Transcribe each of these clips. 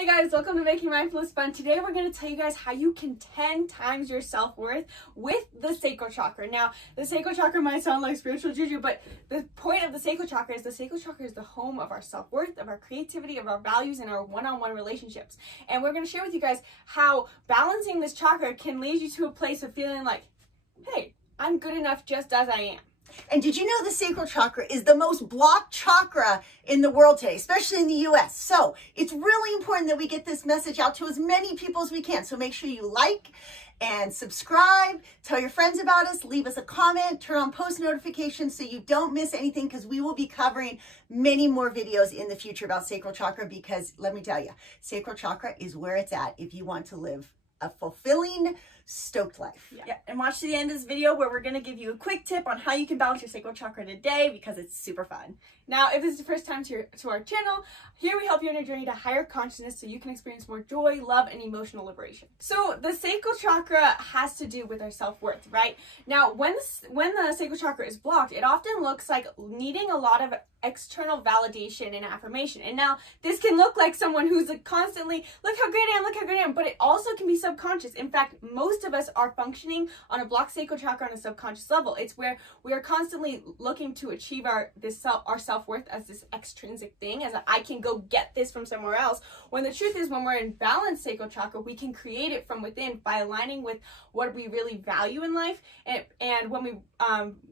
Hey guys, welcome to Making Mindfulness Fun. Today we're going to tell you guys how you can 10 times your self-worth with the Sacral Chakra. Now, the Sacral Chakra might sound like spiritual juju, but the point of the Sacral Chakra is the home of our self-worth, of our creativity, of our values, and our one-on-one relationships. And we're going to share with you guys how balancing this chakra can lead you to a place of feeling like, hey, I'm good enough just as I am. And did you know the sacral chakra is the most blocked chakra in the world today, especially in the US? So it's really important that we get this message out to as many people as we can. So make sure you like and subscribe, tell your friends about us, leave us a comment, turn on post notifications so you don't miss anything, because we will be covering many more videos in the future about sacral chakra, because let me tell you, sacral chakra is where it's at if you want to live a fulfilling, stoked life. Yeah, and watch to the end of this video where we're going to give you a quick tip on how you can balance your sacral chakra today, because it's super fun. Now, if this is the first time to our channel, here we help you on your journey to higher consciousness so you can experience more joy, love, and emotional liberation. So the sacral chakra has to do with our self-worth, right? Now, when the sacral chakra is blocked, it often looks like needing a lot of external validation and affirmation. And now this can look like someone who's like constantly, look how great I am, look how great I am, but it also can be subconscious. In fact, most of us are functioning on a blocked sacral chakra on a subconscious level. It's where we are constantly looking to achieve our self-worth as this extrinsic thing, as I can go get this from somewhere else, when the truth is, when we're in balanced sacral chakra, we can create it from within by aligning with what we really value in life. And when we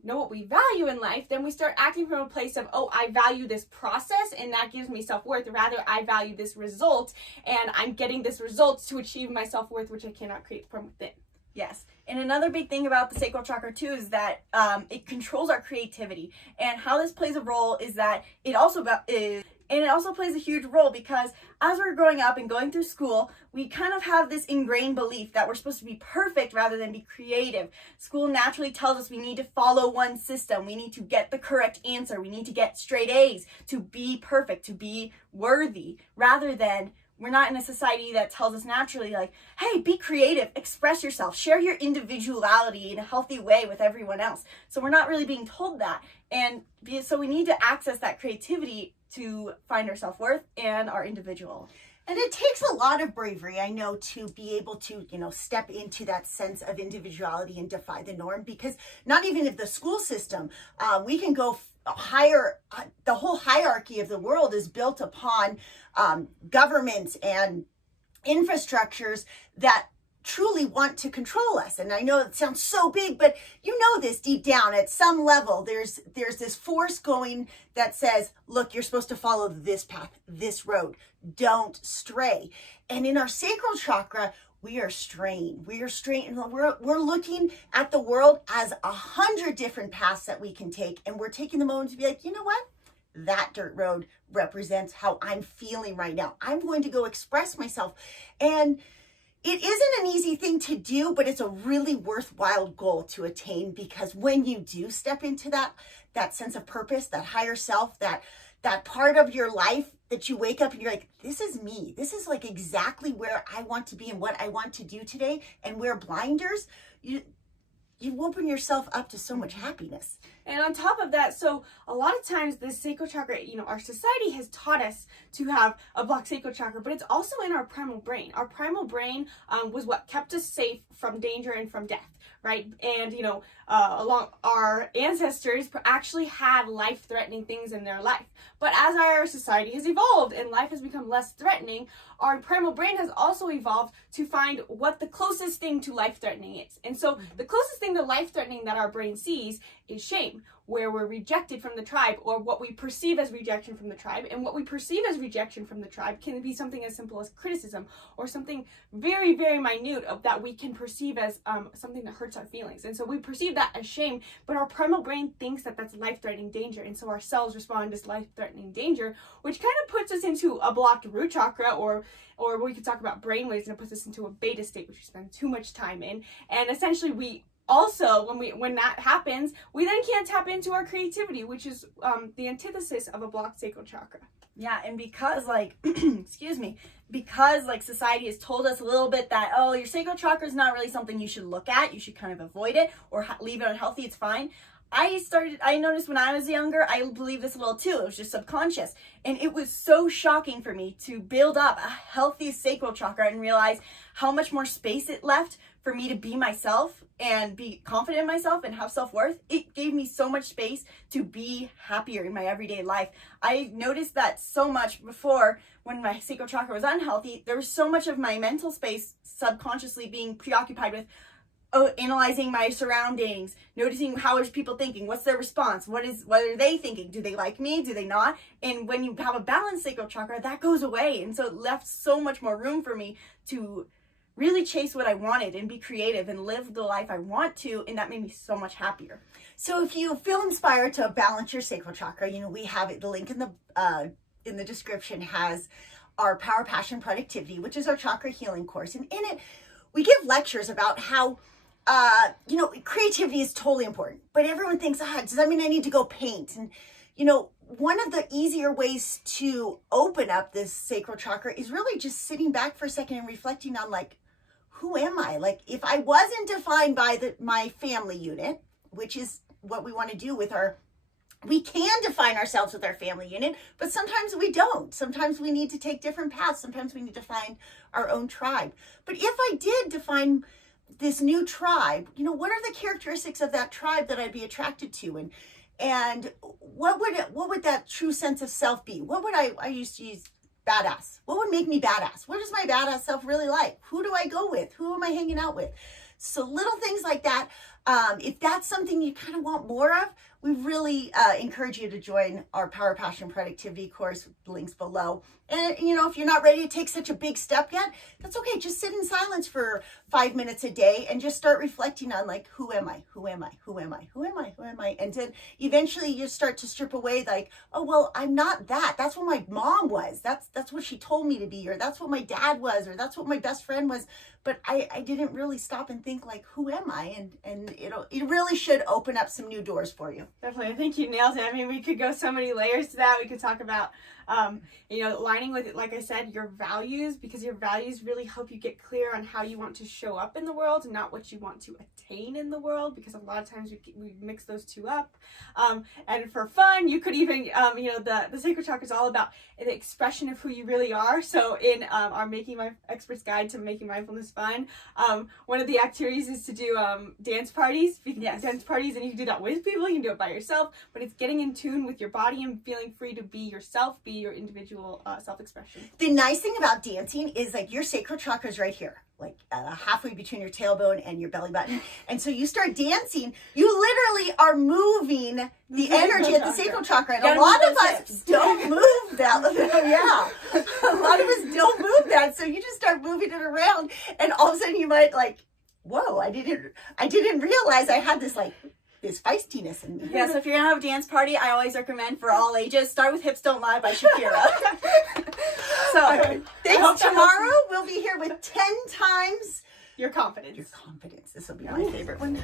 know what we value in life, then we start acting from a place of, oh, I value this process and that gives me self-worth. Rather, I value this result and I'm getting this result to achieve my self-worth, which I cannot create from within. Yes, and another big thing about the sacral chakra too is that it controls our creativity. And how this plays a role is that it also plays a huge role, because as we're growing up and going through school, we kind of have this ingrained belief that we're supposed to be perfect rather than be creative. School naturally tells us we need to follow one system. We need to get the correct answer. We need to get straight A's to be perfect, to be worthy, rather than we're not in a society that tells us naturally, like, hey, be creative, express yourself, share your individuality in a healthy way with everyone else. So we're not really being told that. And so we need to access that creativity to find our self-worth and our individual. And it takes a lot of bravery, I know, to be able to, step into that sense of individuality and defy the norm, because not even if the school system, we can go higher. The whole hierarchy of the world is built upon governments and infrastructures that truly want to control us. And I know it sounds so big, but you know this deep down at some level, there's this force going that says, look, you're supposed to follow this path, this road, don't stray. And in our sacral chakra, we are straying. And we're looking at the world as 100 different paths that we can take. And we're taking the moment to be like, you know what? That dirt road represents how I'm feeling right now. I'm going to go express myself. And it isn't an easy thing to do, but it's a really worthwhile goal to attain, because when you do step into that sense of purpose, that higher self, that part of your life that you wake up and you're like, this is me. This is like exactly where I want to be and what I want to do today. And wear blinders, you open yourself up to so much happiness. And on top of that, so a lot of times the sacral chakra, our society has taught us to have a blocked sacral chakra, but it's also in our primal brain. Our primal brain was what kept us safe from danger and from death, right? And, along our ancestors actually had life-threatening things in their life. But as our society has evolved and life has become less threatening, our primal brain has also evolved to find what the closest thing to life-threatening is. And so the closest thing to life-threatening that our brain sees is shame, where we're rejected from the tribe, or what we perceive as rejection from the tribe. And what we perceive as rejection from the tribe can be something as simple as criticism, or something very, very minute that we can perceive as something that hurts our feelings. And so we perceive that as shame, but our primal brain thinks that that's life-threatening danger. And so our cells respond to life-threatening danger, which kind of puts us into a blocked root chakra, or we could talk about brainwaves, and it puts us into a beta state, which we spend too much time in. And essentially we also, when that happens, we then can't tap into our creativity, which is the antithesis of a blocked sacral chakra. Yeah, and because because society has told us a little bit that, oh, your sacral chakra is not really something you should look at, you should kind of avoid it or leave it unhealthy, it's fine. I noticed when I was younger, I believed this a little too. It was just subconscious. And it was so shocking for me to build up a healthy sacral chakra and realize how much more space it left for me to be myself and be confident in myself and have self-worth. It gave me so much space to be happier in my everyday life. I noticed that so much before when my sacral chakra was unhealthy. There was so much of my mental space subconsciously being preoccupied with analyzing my surroundings, noticing how are people thinking, what's their response, what are they thinking, do they like me, do they not? And when you have a balanced sacral chakra, that goes away. And so it left so much more room for me to really chase what I wanted and be creative and live the life I want to, and that made me so much happier. So if you feel inspired to balance your sacral chakra, we have it, the link in the description has our Power, Passion, Productivity, which is our chakra healing course. And in it, we give lectures about how creativity is totally important, but everyone thinks, does that mean I need to go paint? And, one of the easier ways to open up this sacral chakra is really just sitting back for a second and reflecting on, who am I? If I wasn't defined by my family unit, which is what we want to do we can define ourselves with our family unit, but sometimes we don't. Sometimes we need to take different paths. Sometimes we need to find our own tribe. But if I did define this new tribe, what are the characteristics of that tribe that I'd be attracted to? And what would that true sense of self be? What would I used to use badass? What would make me badass? What is my badass self really like? Who do I go with? Who am I hanging out with? So little things like that. If that's something you kind of want more of, we really encourage you to join our Power, Passion, Productivity course, links below. And, if you're not ready to take such a big step yet, that's okay. Just sit in silence for 5 minutes a day and just start reflecting on, who am I? Who am I? Who am I? Who am I? Who am I? And then eventually you start to strip away, oh, well, I'm not that. That's what my mom was. That's what she told me to be, or that's what my dad was, or that's what my best friend was. But I didn't really stop and think, who am I? And it really should open up some new doors for you. Definitely. I think you nailed it. I mean, we could go so many layers to that. We could talk about, aligning with, like I said, your values, because your values really help you get clear on how you want to show up in the world and not what you want to attain in the world, because a lot of times we mix those two up. And for fun, you could even, the sacral chakra is all about the expression of who you really are. So in our Making My Expert's Guide to Making Mindfulness Fun, one of the activities is to do dance parties. Yes. Dance parties, and you can do that with people, you can do it by yourself, but it's getting in tune with your body and feeling free to be yourself, be your individual self-expression. The nice thing about dancing is your sacral chakra is right here, halfway between your tailbone and your belly button. And so you start dancing, you literally are moving the energy at the sacral chakra. And a lot of us don't move that. Yeah. A lot of us don't move that. So you just start moving it around, and all of a sudden you might whoa, I didn't realize I had this feistiness in me. Yeah, so if you're gonna have a dance party, I always recommend for all ages, start with Hips Don't Lie by Shakira. So thanks. Tomorrow we'll be here with 10 times your confidence. This will be my favorite one.